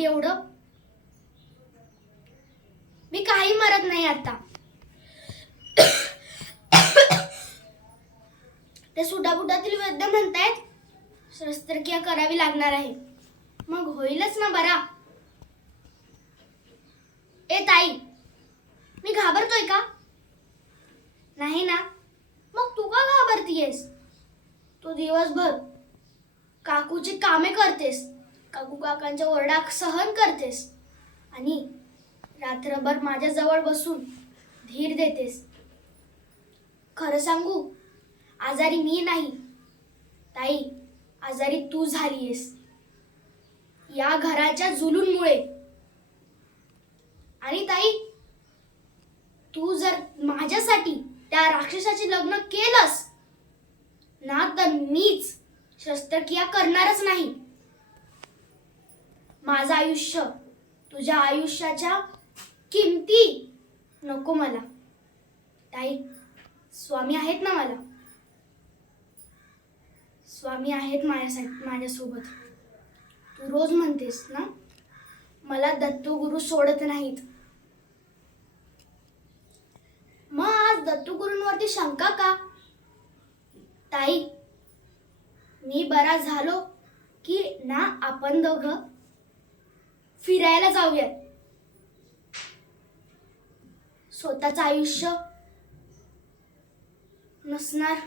माझ्यासाठी एवढं? मी काही मरत नाही आता. ते सुटाबुटातील वैद्य म्हणतायत शस्त्रक्रिया करावी लागणार आहे. मग होईलच ना बरा. ए ताई, मी घाबरतोय का? नाही ना. मग तू का घाबरतीयस? तू दिवसभर काकूची कामे करतेस, काकू काकांच्या ओरडा सहन करतेस आणि रात्रभर माझ्या जवळ बसून धीर देतेस. खरं सांगू, आजारी मी नाही ताई, आजारी तू झालीयस या घराच्या जुलूनमुळे. आणि ताई, तू जर माझ्यासाठी त्या राक्षसाचे लग्न केलंस ना, तर मीच शस्त्रक्रिया करणारच नाही. माझं आयुष्य तुझ्या आयुष्याच्या किमती नको मला. ताई, स्वामी आहेत ना मला. स्वामी आहेत माझ्यासोबत. तू रोज म्हणतेस ना मला दत्तगुरु सोडत नाहीत. मग आज दत्तगुरूंवरती शंका का? ताई, मी बरा झालो की ना आपण दोघं फिरायला जाऊयात. स्वतःचं आयुष्य नसणार